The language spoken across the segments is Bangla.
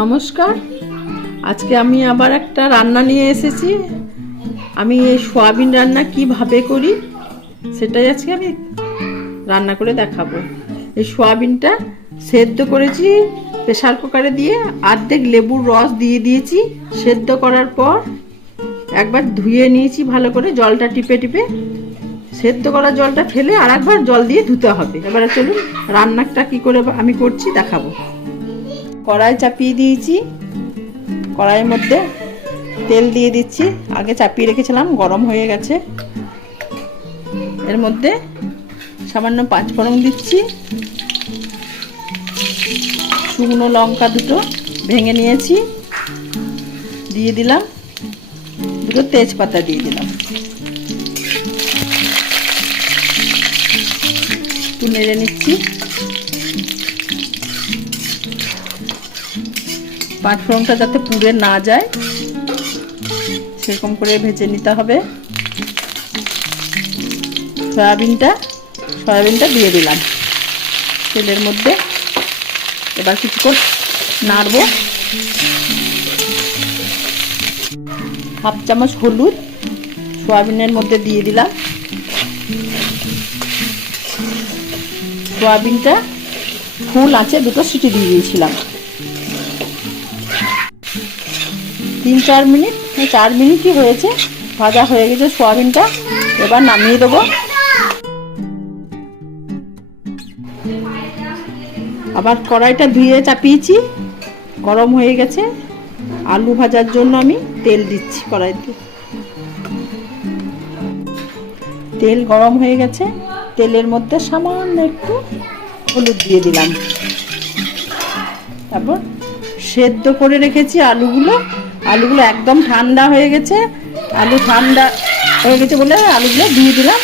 নমস্কার, আজকে আমি আবার একটা রান্না নিয়ে এসেছি। আমি এই সয়াবিন রান্না কিভাবে করি সেটাই আজকে আমি রান্না করে দেখাবো। এই সয়াবিনটা সেদ্ধ করেছি প্রেসার কুকারে দিয়ে, অর্ধেক লেবুর রস দিয়ে দিয়েছি। সেদ্ধ করার পর একবার ধুয়ে নিয়েছি ভালো করে, জলটা টিপে টিপে। সেদ্ধ করা জলটা ফেলে আর একবার জল দিয়ে ধুতে হবে। এবারে চলুন রান্নাটা কি করে আমি করছি দেখাবো। কড়াই চাপিয়ে দিয়েছি, কড়াইয়ের মধ্যে তেল দিয়ে দিচ্ছি। আগে চাপিয়ে রেখেছিলাম, গরম হয়ে গেছে। এর মধ্যে সামান্য পাঁচফোড়ন দিচ্ছি, শুকনো লঙ্কা দুটো ভেঙে নিয়েছি দিয়ে দিলাম, দুটো তেজপাতা দিয়ে দিলাম। একটু নেড়ে নিচ্ছি। পাঁচফোড়নটা যাতে পুড়ে না যায় সেরকম করে ভেজে নিতে হবে। সয়াবিনটা দিয়ে দিলাম তেলের মধ্যে। এবার কিছুক্ষণ নাড়ব। হাফ চামচ হলুদ সয়াবিনের মধ্যে দিয়ে দিলাম। সয়াবিনটা ফুল আছে দুটো সিটি দিয়ে দিয়েছিলাম। 3-4 মিনিট, 4 মিনিটই হয়েছে, ভাজা হয়ে গেছে সয়াবিনটা। এবার নামিয়ে দেবো। আবার কড়াইটা ধুয়ে চাপিয়েছি, গরম হয়ে গেছে। আলু ভাজার জন্য আমি তেল দিচ্ছি কড়াইতে। তেল গরম হয়ে গেছে, তেলের মধ্যে সামান্য একটু হলুদ দিয়ে দিলাম। তারপর সেদ্ধ করে রেখেছি আলুগুলো একদম ঠান্ডা হয়ে গেছে। আলু ঠান্ডা হয়ে গেছে বলে আলুগুলো দিয়ে দিলাম।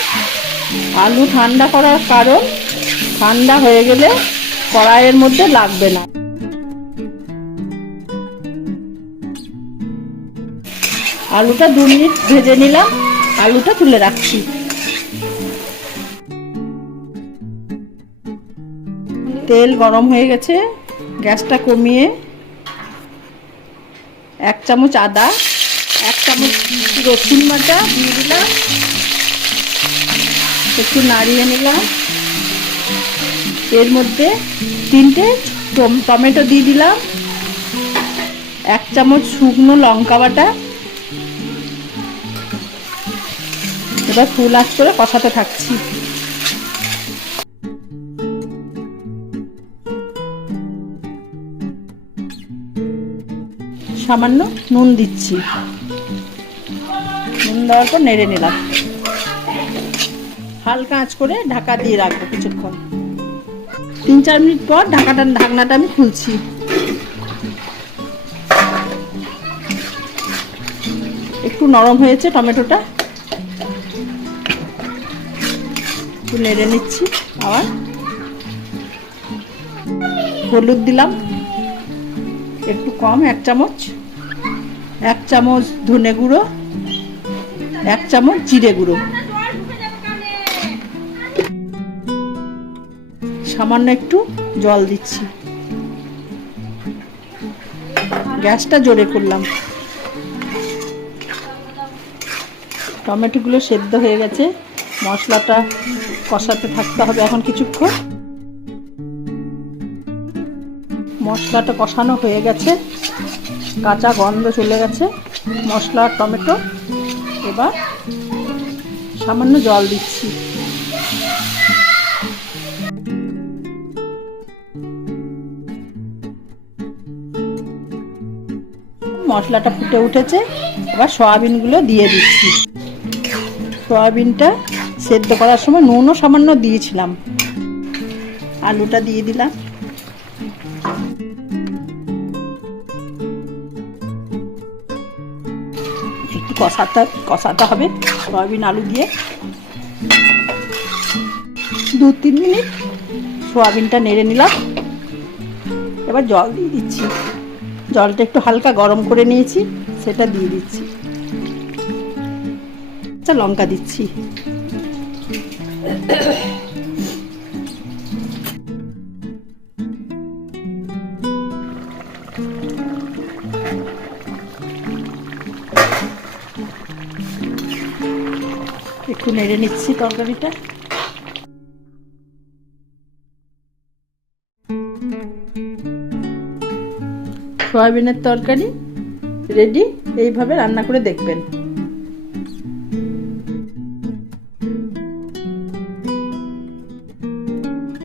আলু ঠান্ডা করার কারণ, ঠান্ডা হয়ে গেলে কড়াইয়ের মধ্যে লাগবে না। আলুটা 2 মিনিট ভেজে নিলাম, আলুটা তুলে রাখছি। তেল গরম হয়ে গেছে, গ্যাসটা কমিয়ে 1 চামচ আদা, 1 চামচ রসুন বাটা দিয়ে দিলাম। একটু নাড়িয়ে নিলাম। এর মধ্যে 3টে টমেটো দিয়ে দিলাম, 1 চামচ শুকনো লঙ্কা বাটা। এবার ফুল আঁচ করে কষাতে থাকছি। সামান্য নুন দিচ্ছি। নুন দেওয়ার পর নেড়ে নিলাম। হালকা আঁচ করে ঢাকা দিয়ে রাখবো কিছুক্ষণ। 3-4 মিনিট পর ঢাকনাটা আমি খুলছি। একটু নরম হয়েছে টমেটোটা, একটু নেড়ে নিচ্ছি। আবার হলুদ দিলাম একটু কম, 1 চামচ। 1 চামচ ধনে গুঁড়ো, 1 চামচ জিরে গুঁড়ো, সামান্য একটু জল দিচ্ছি। গ্যাসটা জোরে করলাম। টমেটোগুলো সেদ্ধ হয়ে গেছে, মশলাটা কষাতে থাকতে হবে এখন কিছুক্ষণ। মশলাটা কষানো হয়ে গেছে, কাঁচা গন্ধ চলে গেছে মশলা আর টমেটো। এবার সামান্য জল দিচ্ছি। মশলাটা ফুটে উঠেছে, এবার সয়াবিনগুলো দিয়ে দিচ্ছি। সয়াবিনটা সেদ্ধ করার সময় নুনও সামান্য দিয়েছিলাম। আলুটা দিয়ে দিলাম। একটু কষাতে হবে সয়াবিন আলু দিয়ে। 2-3 মিনিট সয়াবিনটা নেড়ে নিলাম। এবার জল দিয়ে দিচ্ছি। জলটা একটু হালকা গরম করে নিয়েছি, সেটা দিয়ে দিচ্ছি। লঙ্কা দিচ্ছি। একটু নেড়ে নিচ্ছি তরকারিটা। সয়াবিনের তরকারি রেডি। এইভাবে রান্না করে দেখবেন।